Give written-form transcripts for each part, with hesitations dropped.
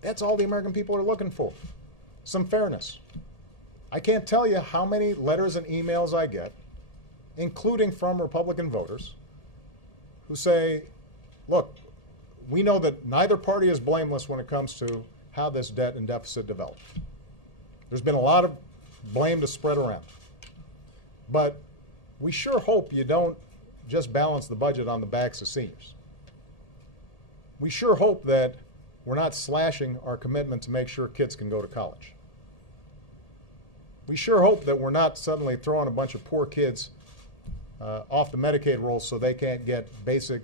That's all the American people are looking for. Some fairness. I can't tell you how many letters and emails I get, including from Republican voters, who say, look, we know that neither party is blameless when it comes to how this debt and deficit developed. There's been a lot of blame to spread around. But we sure hope you don't just balance the budget on the backs of seniors. We sure hope that we're not slashing our commitment to make sure kids can go to college. We sure hope that we're not suddenly throwing a bunch of poor kids off the Medicaid rolls so they can't get basic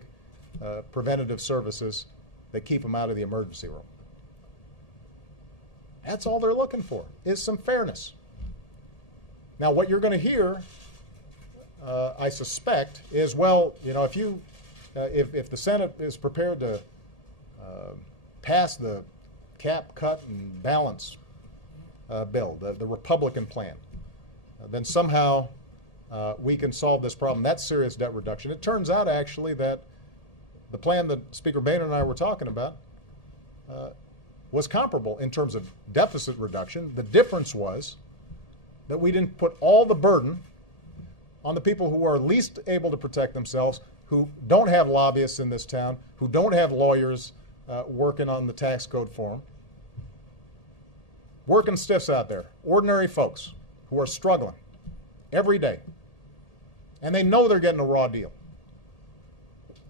preventative services that keep them out of the emergency room. That's all they're looking for, is some fairness. Now, what you're going to hear, I suspect, is, well, you know, if the Senate is prepared to pass the cap, cut, and balance bill, the Republican plan, then somehow we can solve this problem. That's serious debt reduction. It turns out, actually, that the plan that Speaker Boehner and I were talking about was comparable in terms of deficit reduction. The difference was that we didn't put all the burden on the people who are least able to protect themselves, who don't have lobbyists in this town, who don't have lawyers working on the tax code for them. Working stiffs out there, ordinary folks who are struggling every day. And they know they're getting a raw deal.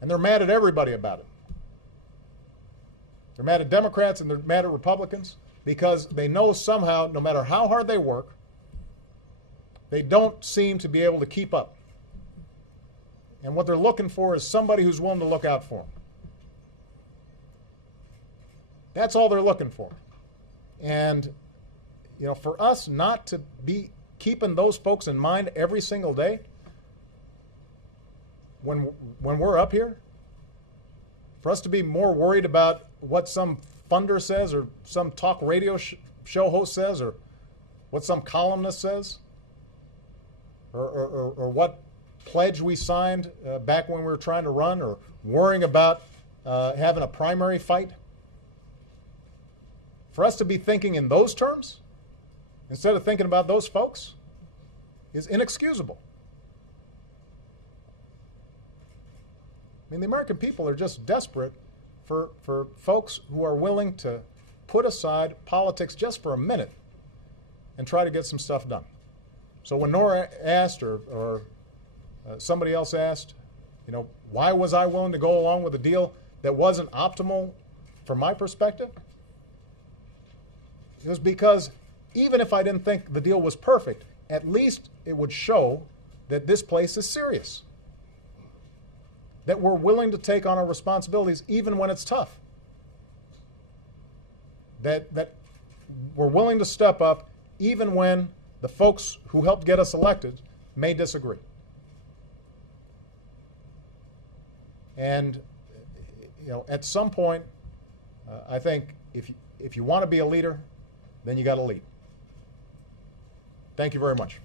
And they're mad at everybody about it. They're mad at Democrats and they're mad at Republicans because they know somehow, no matter how hard they work, they don't seem to be able to keep up. And what they're looking for is somebody who's willing to look out for them. That's all they're looking for. And, you know, for us not to be keeping those folks in mind every single day when we're up here, for us to be more worried about what some funder says or some talk radio show host says or what some columnist says or what pledge we signed back when we were trying to run or worrying about having a primary fight. For us to be thinking in those terms instead of thinking about those folks is inexcusable. I mean, the American people are just desperate for folks who are willing to put aside politics just for a minute and try to get some stuff done. So when Nora asked or somebody else asked, you know, why was I willing to go along with a deal that wasn't optimal from my perspective? It was because even if I didn't think the deal was perfect, at least it would show that this place is serious. That we're willing to take on our responsibilities even when it's tough. That we're willing to step up even when the folks who helped get us elected may disagree. And, you know, at some point, I think if you want to be a leader, then you got to lead. Thank you very much.